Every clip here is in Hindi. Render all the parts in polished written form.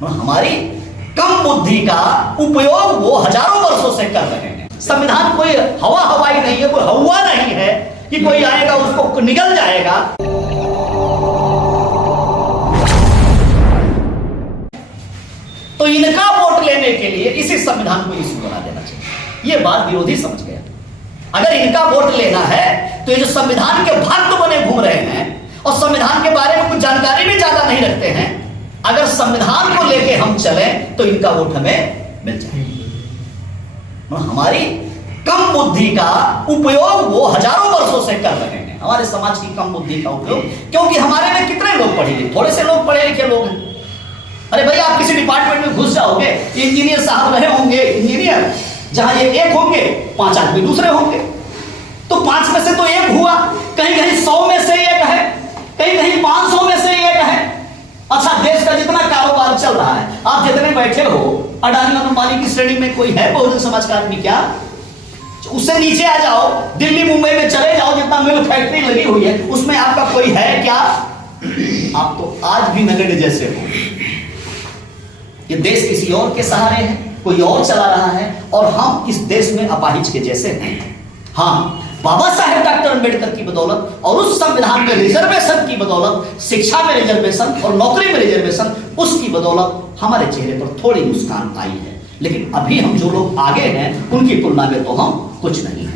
हमारी कम बुद्धि का उपयोग वो हजारों वर्षों से कर रहे हैं। संविधान कोई हवा हवाई नहीं है, कोई हवा नहीं है कि कोई आएगा उसको निगल जाएगा। तो इनका वोट लेने के लिए इसी संविधान को इशू बना देना चाहिए। ये बात विरोधी समझ गया। अगर इनका वोट लेना है तो ये जो संविधान के भक्त बने घूम रहे हैं और संविधान के बारे में कुछ जानकारी भी ज्यादा नहीं रखते हैं, अगर संविधान को लेके हम चले तो इनका वोट हमें मिल जाएगा। हमारी कम बुद्धि का उपयोग वो हजारों वर्षों से कर रहे हैं, हमारे समाज की कम बुद्धि का उपयोग। क्योंकि हमारे में कितने लोग पढ़े लिखे, थोड़े से लोग पढ़े लिखे लोग हैं। अरे भाई आप किसी डिपार्टमेंट में घुस जाओगे, इंजीनियर साहब रहे होंगे इंजीनियर, जहां ये एक होंगे 5 आदमी दूसरे होंगे, तो 5 में से तो एक हुआ, कहीं कहीं 100 में से एक है, कहीं कहीं 500 में से एक है। अच्छा, देश का जितना कारोबार चल रहा है, आप जितने बैठे हो, अडानी और अंबानी की श्रेणी में कोई है बहुजन समाज का आदमी क्या? उससे नीचे आ जाओ, दिल्ली मुंबई में चले जाओ, जितना मिल फैक्ट्री लगी हुई है उसमें आपका कोई है क्या? आप तो आज भी नगण्य जैसे हो। ये देश किसी और के सहारे है, कोई और चला रहा है, और हम इस देश में अपाहिज के जैसे हैं। हाँ, बाबा साहेब डॉक्टर अंबेडकर की बदौलत और उस संविधान में रिजर्वेशन की बदौलत, शिक्षा में रिजर्वेशन और नौकरी में रिजर्वेशन, उसकी बदौलत हमारे चेहरे पर थोड़ी मुस्कान आई है। लेकिन अभी हम जो लोग आगे हैं उनकी तुलना में तो हम कुछ नहीं है।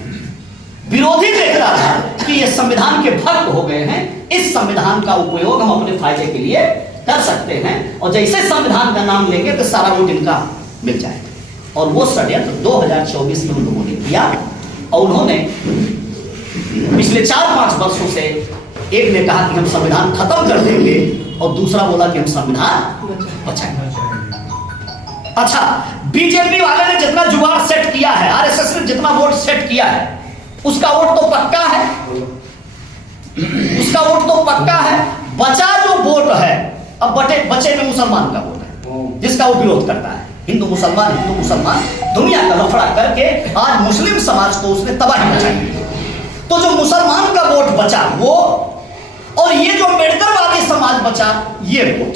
विरोधी देख रहा था कि ये संविधान के भक्त हो गए हैं, इस संविधान का उपयोग हम अपने फायदे के लिए कर सकते हैं, और जैसे संविधान का नाम लेंगे तो सारा वोट इनका मिल जाएगा। और वो षड्यंत्र 2024 में उन लोगों ने किया, और उन्होंने पिछले 4-5 वर्षों से, एक ने कहा कि हम संविधान खत्म कर देंगे और दूसरा बोला कि हम संविधान बचाएंगे। अच्छा, बीजेपी वाले ने जितना जुगाड़ सेट किया है, आरएसएस ने जितना वोट सेट किया है, उसका वोट तो पक्का है, उसका वोट तो पक्का है। बचा जो वोट है, अब बचे में मुसलमान का वोट है जिसका वो विरोध करता है। हिंदू मुसलमान दुनिया का लफड़ा करके आज मुस्लिम समाज को उसने तबाही मचाई। तो जो मुसलमान का वोट बचा वो, और ये जो अम्बेडकरवादी समाज बचा, ये वोट,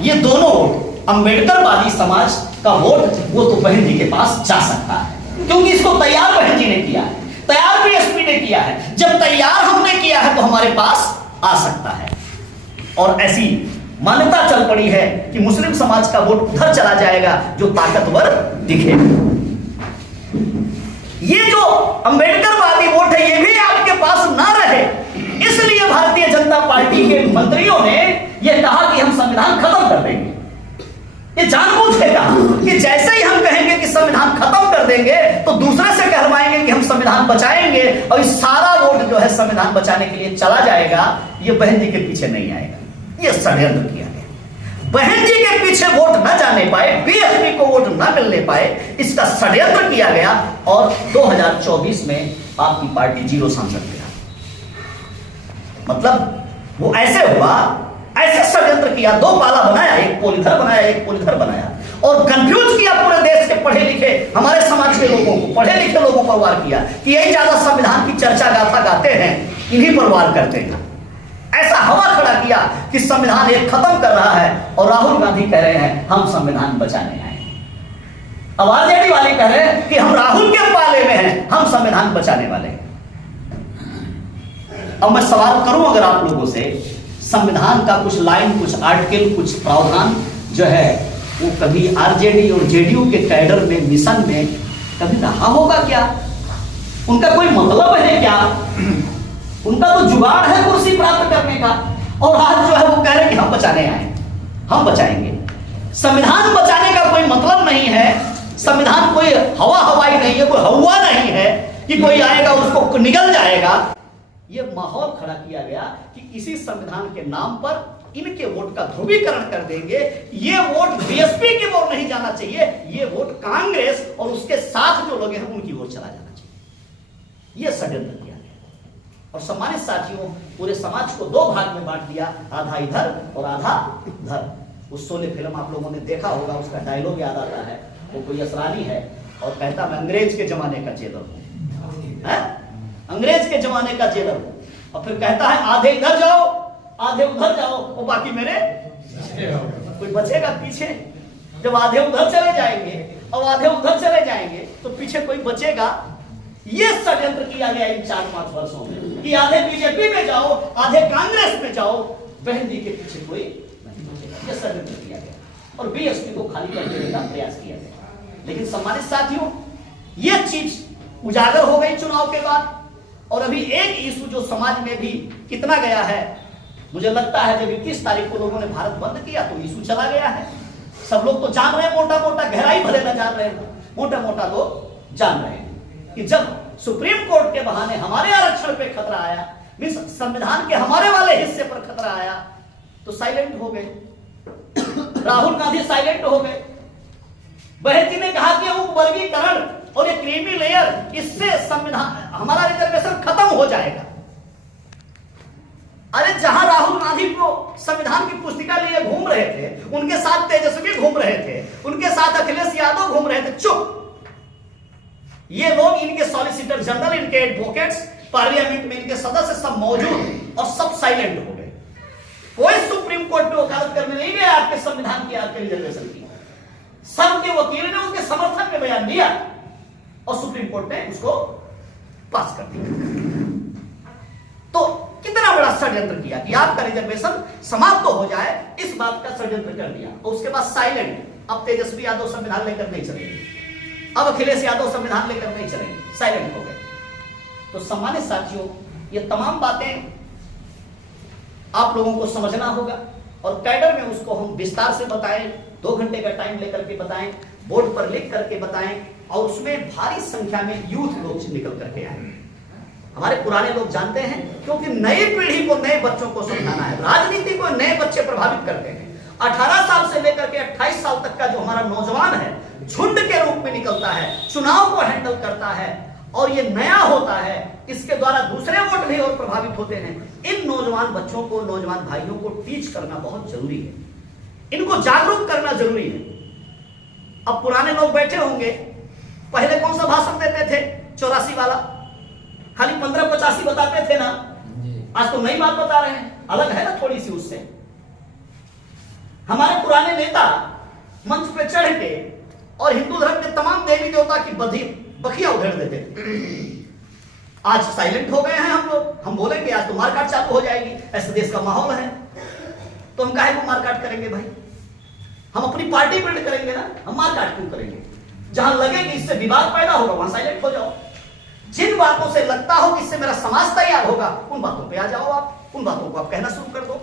ये दोनों वोट, अम्बेडकरवादी समाज का वोट वो तो बहन जी के पास जा सकता है, क्योंकि इसको तैयार बहन जी ने किया है, तैयार बीएसपी ने किया है। जब तैयार हमने किया है तो हमारे पास आ सकता है। और ऐसी मान्यता चल पड़ी है कि मुस्लिम समाज का वोट उधर चला जाएगा जो ताकतवर दिखेगा। ये जो अम्बेडकरवादी वोट है ये भी आपके पास ना रहे, इसलिए भारतीय जनता पार्टी के मंत्रियों ने यह कहा कि हम संविधान खत्म कर देंगे। ये जानबूझ के कहा कि जैसे ही हम कहेंगे कि संविधान खत्म कर देंगे तो दूसरे से कहलवाएंगे कि हम संविधान बचाएंगे, और इस सारा वोट जो है संविधान बचाने के लिए चला जाएगा। ये बहन जी के पीछे नहीं आएगा, ये षड्यंत्र किया गया। बहन जी के पीछे वोट न जाने पाए, बीएसपी को वोट न मिलने पाए, इसका षड्यंत्र किया गया। और 2024 में आपकी पार्टी 0 सांसद गया। मतलब वो ऐसे हुआ, ऐसे षड्यंत्र किया, 2 पाला बनाया, एक पोल इधर बनाया, एक पोल इधर बनाया, और कंफ्यूज किया पूरे देश के पढ़े लिखे, हमारे समाज के लोगों को, पढ़े लिखे लोगों पर वार किया कि यही ज्यादा संविधान की चर्चा गाथा गाते हैं, इन्हीं पर वार करते हैं। ऐसा हवा खड़ा किया कि संविधान एक खत्म कर रहा है, और राहुल गांधी कह रहे हैं हम संविधान बचाने आए। अब आरजेडी वाले कह रहे हैं कि हम राहुल के पाले में हैं, हम संविधान बचाने वाले हैं। अब मैं सवाल करूं अगर आप लोगों से, संविधान का कुछ लाइन, कुछ आर्टिकल, कुछ प्रावधान जो है वो कभी आरजेडी और जेडीयू के कैडर में, मिशन में कभी रहा होगा क्या? उनका कोई मतलब है क्या? उनका तो जुगाड़ है कुर्सी प्राप्त करने का, और आज जो है वो कह रहे हैं कि हम बचाने आए, हम बचाएंगे। संविधान बचाने का कोई मतलब नहीं है, संविधान कोई हवा हवाई नहीं है, कोई हवा नहीं है कि कोई आएगा उसको निगल जाएगा। ये माहौल खड़ा किया गया कि इसी संविधान के नाम पर इनके वोट का ध्रुवीकरण कर देंगे। ये वोट बीएसपी की ओर नहीं जाना चाहिए, ये वोट कांग्रेस और उसके साथ जो लोग हैं उनकी ओर चला जाना चाहिए। यह षड्यंत्र किया गया। और सम्मानित साथियों, पूरे समाज को 2 भाग में बांट दिया, आधा इधर और आधा उधर। उस शोले फिल्म आप लोगों ने देखा होगा, उसका डायलॉग याद आता है, वो कोई असरानी है और कहता मैं अंग्रेज के जमाने का जेलर हूं, अंग्रेज के जमाने का जेलर हूं, और फिर कहता है आधे इधर जाओ आधे उधर जाओ और बाकी मेरे कोई बचेगा पीछे? जब आधे उधर चले जाएंगे और आधे उधर चले जाएंगे तो पीछे कोई बचेगा? ये षड्यंत्र किया गया इन 4-5 वर्षों में कि आधे बीजेपी में जाओ, आधे कांग्रेस में जाओ, बहन जी के पीछे कोई नहीं बचेगा। ये षड्यंत्र किया गया और बीएसपी को खाली कर देने का प्रयास किया गया। लेकिन सम्मानित साथियों, ये चीज उजागर हो गई चुनाव के बाद। और अभी एक इशू जो समाज में भी कितना गया है, मुझे लगता है जब 21 तारीख को लोगों ने भारत बंद किया तो इशू चला गया है। सब लोग तो जान रहे हैं, मोटा मोटा, गहराई भले ना जान रहे हैं, मोटा मोटा लोग जान रहे हैं कि जब सुप्रीम कोर्ट के बहाने हमारे आरक्षण पे खतरा आया, मींस संविधान के हमारे वाले हिस्से पर खतरा आया, तो साइलेंट हो गए। राहुल गांधी साइलेंट हो गए। बहन जी ने कहा कि उपवर्गीकरण और ये क्रीमी लेयर, इससे संविधान हमारा रिजर्वेशन खत्म हो जाएगा। अरे जहां राहुल गांधी को संविधान की पुस्तिका लिए घूम रहे थे, उनके साथ तेजस्वी घूम रहे थे, उनके साथ अखिलेश यादव घूम रहे थे, चुप। ये लोग, इनके सॉलिसिटर जनरल, इनके एडवोकेट्स, पार्लियामेंट में इनके सदस्य सब मौजूद और सब साइलेंट हो गए। कोई सुप्रीम कोर्ट में वकालत करने नहीं गया आपके संविधान की, आपके रिजर्वेशन की। सबके वकील ने उसके समर्थन में बयान दिया और सुप्रीम कोर्ट ने उसको पास कर दिया। तो कितना बड़ा षड्यंत्र किया कि आपका रिजर्वेशन समाप्त तो हो जाए, इस बात का षड्यंत्र कर दिया। और उसके बाद साइलेंट। अब तेजस्वी यादव संविधान लेकर नहीं चलेंगे, अब अखिलेश यादव संविधान लेकर नहीं चलेंगे, साइलेंट हो गए। तो सम्मानित साथियों, ये तमाम बातें आप लोगों को समझना होगा और कैडर में उसको हम विस्तार से बताएं, 2 घंटे का टाइम लेकर के बताएं, बोर्ड पर लिख करके बताएं और उसमें भारी संख्या में यूथ लोग निकल करके आए। हमारे पुराने लोग जानते हैं, क्योंकि नई पीढ़ी को, नए बच्चों को समझाना है। राजनीति को नए बच्चे प्रभावित करते हैं। 18 साल से लेकर के 28 साल तक का जो हमारा नौजवान है, झुंड के रूप में निकलता है, चुनाव को हैंडल करता है और ये नया होता है, इसके द्वारा दूसरे वोट भी और प्रभावित होते हैं। इन नौजवान बच्चों को, नौजवान भाइयों को टीच करना बहुत जरूरी है, इनको जागरूक करना जरूरी है। अब पुराने लोग बैठे होंगे, पहले कौन सा भाषण देते थे? 84 वाला, खाली 15-85 बताते थे ना। आज तो नई बात बता रहे हैं, अलग है ना थोड़ी सी उससे। हमारे पुराने नेता मंच पे चढ़ के और हिंदू धर्म के तमाम देवी देवता की बखिया उधेड़ देते थे। आज साइलेंट हो गए हैं हम लोग। हम बोलेंगे आज तो मारकाट चालू हो जाएगी, ऐसे देश का माहौल है, तो हम काहे को मारकाट करेंगे भाई? हम अपनी पार्टी बिल्ड करेंगे ना, हम मारकाट क्यों करेंगे? जहां लगे कि इससे विवाद पैदा होगा वहां साइलेंट हो जाओ। जिन बातों से लगता हो कि इससे मेरा समाज तैयार होगा, उन बातों पे आ जाओ आप, उन बातों को आप कहना शुरू कर दो।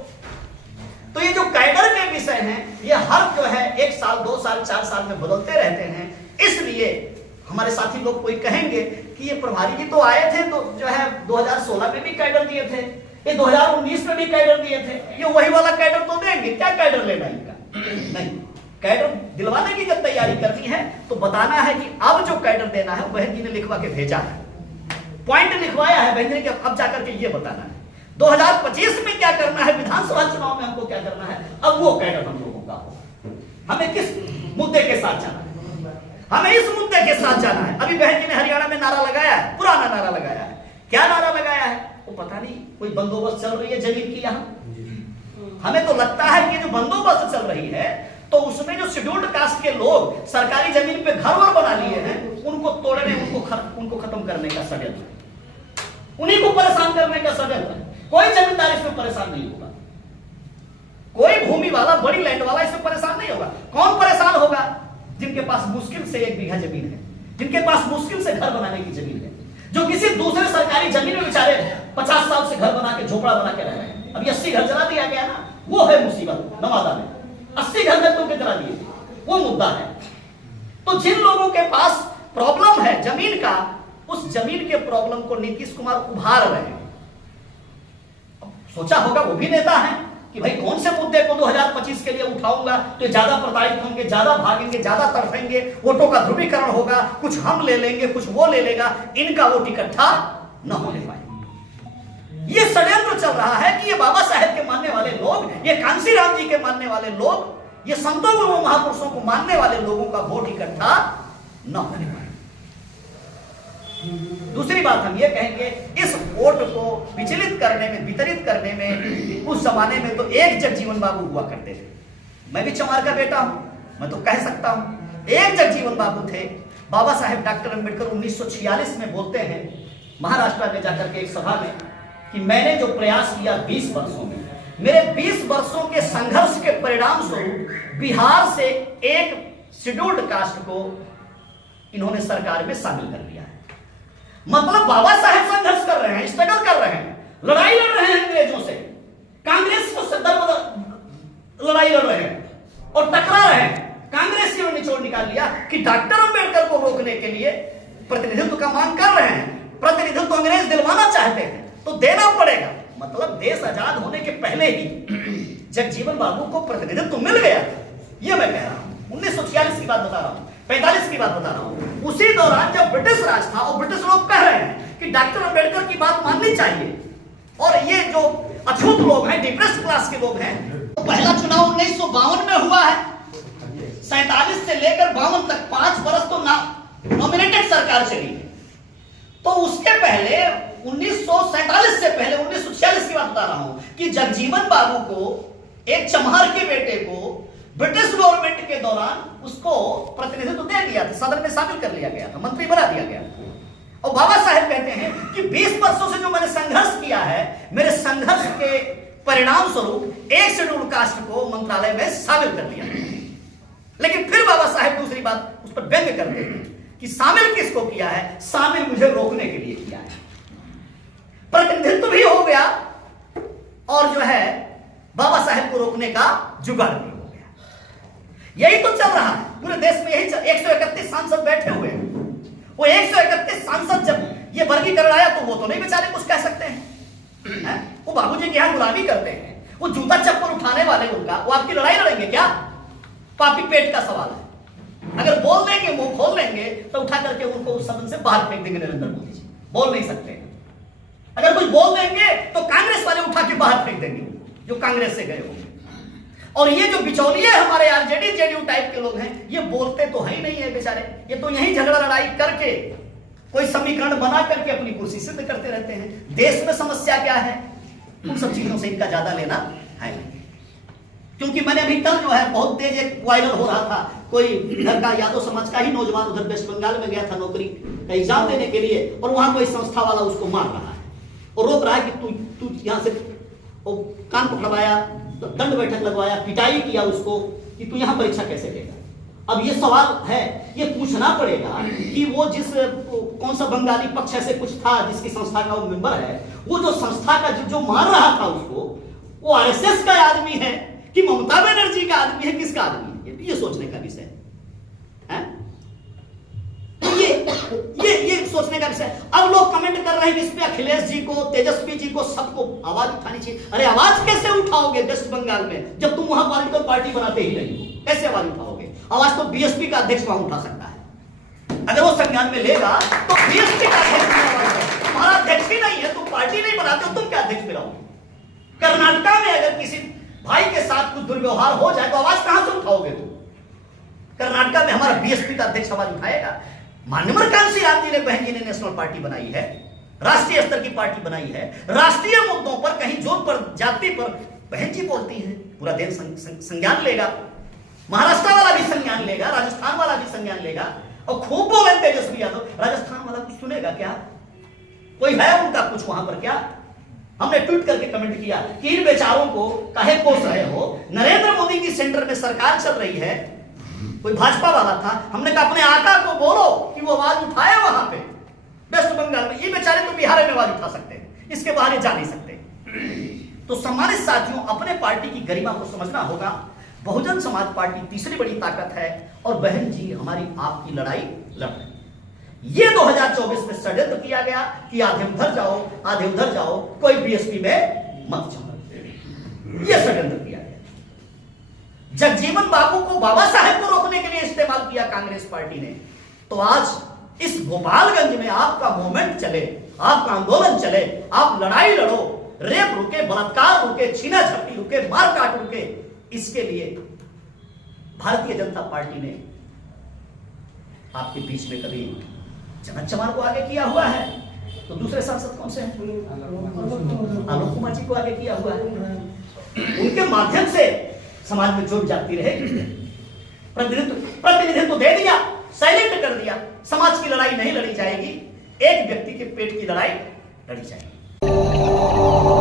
तो ये जो कैडर के विषय हैं, ये हर जो है 1 साल, 2 साल, 4 साल में बदलते रहते हैं। इसलिए हमारे साथी लोग कोई कहेंगे कि ये प्रभारी जी तो आए थे, तो जो है 2016 में भी कैडर दिए थे, ये 2019 में भी कैडर दिए थे, ये वही वाला कैडर तो देंगे। क्या कैडर लेना इनका? नहीं, कैडर दिलवाने की जब तैयारी करनी है तो बताना है कि अब जो कैडर देना है, बहन जी ने लिखवा के भेजा है, पॉइंट लिखवाया है बहन जी ने, अब जाकर के ये बताना है 2025 में क्या करना है, विधानसभा चुनाव में हमको क्या करना है। अब वो कैडर हम लोगों का हो, हमें किस मुद्दे के साथ जाना है, हमें इस मुद्दे के साथ जाना है। अभी बहन जी ने हरियाणा में नारा लगाया है, पुराना नारा लगाया है। क्या नारा लगाया है वो पता नहीं, कोई बंदोबस्त चल रही है जमीन की यहाँ। हमें तो लगता है कि जो बंदोबस्त चल रही है तो उसमें जो शेड्यूल्ड कास्ट के लोग सरकारी जमीन पे घर वर बना लिए हैं, उनको तोड़ने, उनको खत्म करने का षड्यंत्र, उन्हीं को परेशान करने का षड्यंत्र है। कोई जमींदार इसमें परेशान नहीं होगा, कोई भूमि वाला, बड़ी लैंड वाला इसमें परेशान नहीं होगा। कौन परेशान होगा? जिनके पास मुश्किल से 1 बीघा जमीन है, जिनके पास मुश्किल से घर बनाने की जमीन है, जो किसी दूसरे सरकारी जमीन में बेचारे 50 साल से घर बना के, झोपड़ा बना के रह रहे हैं। अभी 80 घर जला दिया गया ना, वो है मुसीबत। नवादा में 80 घर दत्तों के जला दिए, वो मुद्दा है। तो जिन लोगों के पास प्रॉब्लम है जमीन का, उस जमीन के प्रॉब्लम को नीतीश कुमार उभार रहे हैं। सोचा होगा वो भी नेता है कि भाई कौन से मुद्दे को 2025 के लिए उठाऊंगा तो ज्यादा प्रताड़ित होंगे, ज्यादा भागेंगे, ज्यादा तड़फेंगे, वोटों का ध्रुवीकरण होगा, कुछ हम ले लेंगे, कुछ वो ले लेगा, इनका वोट इकट्ठा न होने पाए। ये षड्यंत्र चल रहा है कि ये बाबा साहेब के मानने वाले लोग, ये कांसी राम जी के मानने वाले लोग, ये संतों गुरुओं महापुरुषों को मानने वाले लोगों का वोट इकट्ठा न होने पाए। दूसरी बात हम ये कहेंगे, इस वोट को विचलित करने में, वितरित करने में, उस जमाने में तो एक जगजीवन बाबू हुआ करते थे, मैं भी चमार का बेटा हूं, मैं तो कह सकता हूं। एक जगजीवन बाबू थे, बाबा साहेब डॉक्टर अंबेडकर 1946 में बोलते हैं महाराष्ट्र में जाकर के एक सभा में कि मैंने जो प्रयास किया 20 वर्षों में, मेरे 20 वर्षों के संघर्ष के परिणाम स्वरूप बिहार से एक शेड्यूल्ड कास्ट को इन्होंने सरकार में शामिल कर लिया है। मतलब बाबा साहेब संघर्ष कर रहे हैं, स्ट्रगल कर रहे हैं, लड़ाई लड़ रहे हैं अंग्रेजों से, कांग्रेस को लड़ाई लड़ रहे हैं और टकरा रहे हैं। कांग्रेस ने निचोड़ निकाल लिया कि डॉक्टर अंबेडकर को रोकने के लिए प्रतिनिधित्व का मांग कर रहे हैं, प्रतिनिधित्व अंग्रेज दिलवाना चाहते हैं तो देना पड़ेगा। मतलब देश आजाद होने के पहले ही जगजीवन बाबू को प्रतिनिधित्व मिल गया। ये मैं कह रहा हूं, 1946 की बात बता रहा हूं, 45 की बात बता रहा हूं। उसी दौरान जब ब्रिटिश राज था और ब्रिटिश लोग कह रहे हैं कि डॉक्टर अंबेडकर की बात माननी चाहिए, और ये जो अछूत लोग हैं, डिप्रेस्ड क्लास के लोग हैं, तो पहला चुनाव 1952 में हुआ है। 47 से लेकर 52 तक 5 वर्ष तो नॉमिनेटेड सरकार चली है। तो उसके पहले 1947 से पहले 1946 की बात बता रहा हूं कि जगजीवन बाबू को, एक चमार के बेटे को, ब्रिटिश गवर्नमेंट के दौरान उसको प्रतिनिधित्व दे दिया था, सदन में शामिल कर लिया गया था, मंत्री बना दिया गया था। और बाबा साहेब कहते हैं कि 20 वर्षों से जो मैंने संघर्ष किया है, मेरे संघर्ष के परिणाम स्वरूप एक शेड्यूल कास्ट को मंत्रालय में शामिल कर दिया। लेकिन फिर बाबा साहेब दूसरी बात उस पर व्यंग करते हैं कि शामिल किसको किया है? शामिल मुझे रोकने के लिए किया है। प्रतिनिधित्व भी हो गया और जो है बाबा साहेब को रोकने का जुगाड़ भी हो गया। यही तो चल रहा है पूरे देश में, यही 131 सांसद बैठे हुए हैं। वो 131 सांसद जब ये वर्गीकरण आया तो वो तो नहीं बेचारे कुछ कह सकते हैं, वो बाबूजी के यहां गुलामी करते हैं। वो जूता चप्पल उठाने वाले उनका, वो आपकी लड़ाई लड़ेंगे क्या? पापी पेट का सवाल है। अगर बोल देंगे, मुंह खोल लेंगे तो उठा करके उनको उस सदन से बाहर फेंक देंगे नरेंद्र मोदी जी, बोल नहीं सकते। अगर कुछ बोल देंगे तो कांग्रेस वाले उठा के बाहर फेंक देंगे जो कांग्रेस से गए होंगे। और ये जो बिचौलिए हमारे आरजेडी जेडीयू टाइप के लोग हैं, ये बोलते तो है ही नहीं है बेचारे, ये तो यही झगड़ा लड़ाई करके कोई समीकरण बना करके अपनी कुर्सी सिद्ध करते रहते हैं। देश में समस्या क्या है, उन सब चीजों से इनका ज्यादा लेना है। क्योंकि मैंने अभी कल जो है बहुत तेज एक वायरल हो रहा था, कोई इधर का यादव समाज का ही नौजवान उधर वेस्ट बंगाल में गया था नौकरी का एग्जाम देने के लिए, और वहां कोई संस्था वाला उसको मार रहा है और रोक रहा है कि तू यहां से, कान पकड़वाया, दंड बैठक लगवाया, पिटाई किया उसको कि तू यहां परीक्षा कैसे देगा। अब ये सवाल है, ये पूछना पड़ेगा कि वो जिस कौन सा बंगाली पक्ष ऐसे कुछ था जिसकी संस्था का वो मेंबर है, वो जो संस्था का जो मार रहा था उसको, वो आरएसएस का आदमी है कि ममता बनर्जी का आदमी है, किसका आदमी है? ये सोचने का विषय है। ये सोचने का विषय। अब लोग कमेंट कर रहे हैं कि इसमें अखिलेश जी को, तेजस्वी जी को, सबको आवाज उठानी चाहिए। अरे आवाज कैसे उठाओगे वेस्ट बंगाल में जब तुम वहां पॉलिटिकल पार्टी बनाते ही नहीं हो? कैसे आवाज उठाओगे? आवाज तो बीएसपी का अध्यक्ष वहां उठा सकता है। अगर वो संज्ञान में लेगा तो बीएसपी का अध्यक्ष, तुम्हारा अध्यक्ष ही नहीं है, तुम पार्टी नहीं बनाते हो, तुम क्या अध्यक्ष में रहोगे? कर्नाटका में अगर किसी भाई के साथ कुछ दुर्व्यवहार हो जाए तो आवाज कहां से उठाओगे तुम? कर्नाटका में हमारा बीएसपी का अध्यक्ष आवाज उठाएगा? मान्यवर कांशीराम जी ने, बहन जी ने नेशनल पार्टी बनाई है, राष्ट्रीय स्तर की पार्टी बनाई है, राष्ट्रीय मुद्दों पर कहीं जोर पर, जाति पर बहन जी बोलती है, पूरा देश संज्ञान लेगा, महाराष्ट्र वाला भी संज्ञान लेगा, राजस्थान वाला भी संज्ञान लेगा, और खूब बोले तेजस्वी यादव। राजस्थान वाला कुछ सुनेगा क्या? कोई है उनका कुछ वहां पर क्या? हमने ट्वीट करके कमेंट किया कि इन बेचारों को काहे कोस रहे हो? नरेंद्र मोदी की सेंटर में सरकार चल रही है, कोई भाजपा वाला था, हमने कहा अपने आका को बोलो कि वो आवाज उठाए वहां पे वेस्ट बंगाल में। ये बेचारे तो बिहार में आवाज उठा सकते हैं, इसके बाहर जा नहीं सकते। तो सम्मानित साथियों, अपने पार्टी की गरिमा को समझना होगा। बहुजन समाज पार्टी तीसरी बड़ी ताकत है और बहन जी हमारी आपकी लड़ाई लड़ रही। ये 2024 में षड्यंत्र किया गया कि आधे उधर जाओ, आधे उधर जाओ, कोई बीएसपी में मत जाओ, ये षड्यंत्र किया गया। जगजीवन बाबू को बाबा साहेब को रोकने के लिए इस्तेमाल किया कांग्रेस पार्टी ने। तो आज इस गोपालगंज में आपका मूवमेंट चले, आपका आंदोलन चले, आप लड़ाई लड़ो, रेप रुके, बलात्कार रुके, छीना झपटी रुके, मारकाट रुके, इसके लिए भारतीय जनता पार्टी ने आपके बीच में कभी जनक चमार को आगे किया हुआ है, तो दूसरे सांसद कौन से हैं? आलोक कुमार जी को आगे किया हुआ है। उनके माध्यम से समाज में जुट जाती रहेगी। प्रतिनिधित्व दे दिया, साइलेंट कर दिया, समाज की लड़ाई नहीं लड़ी जाएगी, एक व्यक्ति के पेट की लड़ाई लड़ी जाएगी।